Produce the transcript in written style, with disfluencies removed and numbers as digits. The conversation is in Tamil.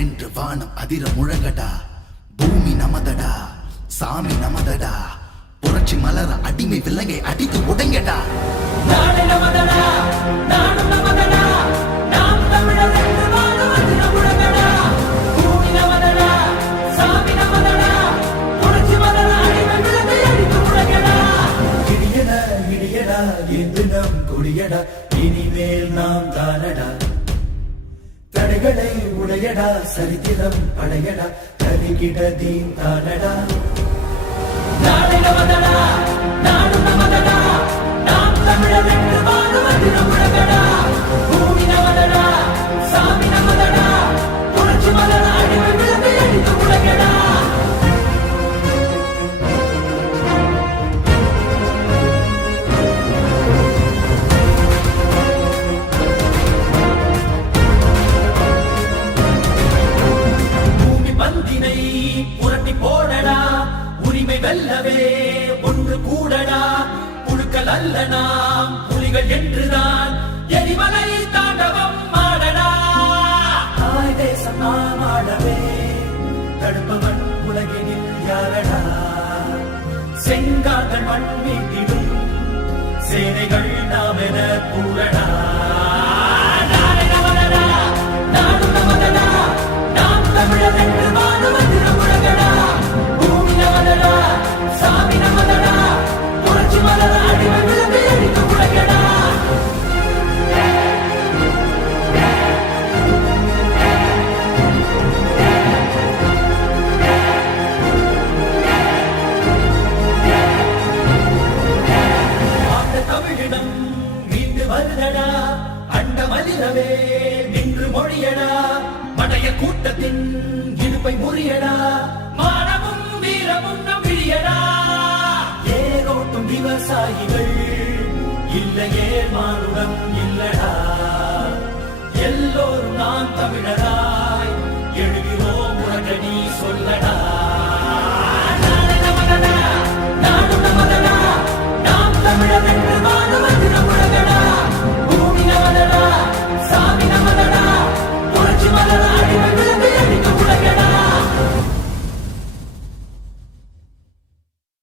என்று வானம் அதிர முழங்கடா. பூமி நமதடா, சாமி நமதடா, புரட்சி மலர அடிமை விலங்கை அடித்து உடைங்கடா. நாடு நமதடா, நாடு நமதடா, நாம் தமிழர் என்று வானம் அதிர முழங்கடா. பூமி நமதடா, சாமி நமதடா, புரட்சி மலர அடிமை விலங்கை அடித்து உடைங்கடா. இடியடா இடியடா என்று நம் கொடியடா, இனிமேல் நாம் தானடா. தடைகளை உடையடா, சரித்திரம் படையடா, கருகிட தீன் தானடா. நாடு நமதடா, நாடு நமதடா, நாம் தமிழர் என்று வானம் அதிர முழங்கடா. பூமி நமதடா, சாமி நமதடா, புரட்சி மலர அடிமை விலங்கை அடித்து உடைங்கடா. பூமி பந்தினை புரட்டி போடடா, உரிமை வெல்லவே ஒன்று கூடடா. புழுக்கள் அல்ல நாம் புலிகள் என்றுதான் எரிமலை தாண்டவம் ஆடடா. தாய் தேசம் நாம் ஆடவே தடுப்பவன் உலகினில் யாரடா. செங்கார்கள் மண் மீட்டிடும் சேனைகள் நாம் என கூடடா. நாடு நமதடா, நாடு நமதடா, நாம் தமிழர் என்று வானம் அதிர முழங்கடா. பூமி நமதடா, சாமி நமதடா, புரட்சி மலர அடிமை விலங்கை அடித்து உடைங்கடா. ஆண்ட தமிழிடம் மீண்டு வருதடா, அண்டமலிரவே நின்று மொழியடா. படைய கூட்டத்தின் இடுப்பை முறியடா, மானமும் வீரமும் நம் விழியடா. ஏரோட்டும் விவசாயிகள் இல்லையே மானுடம்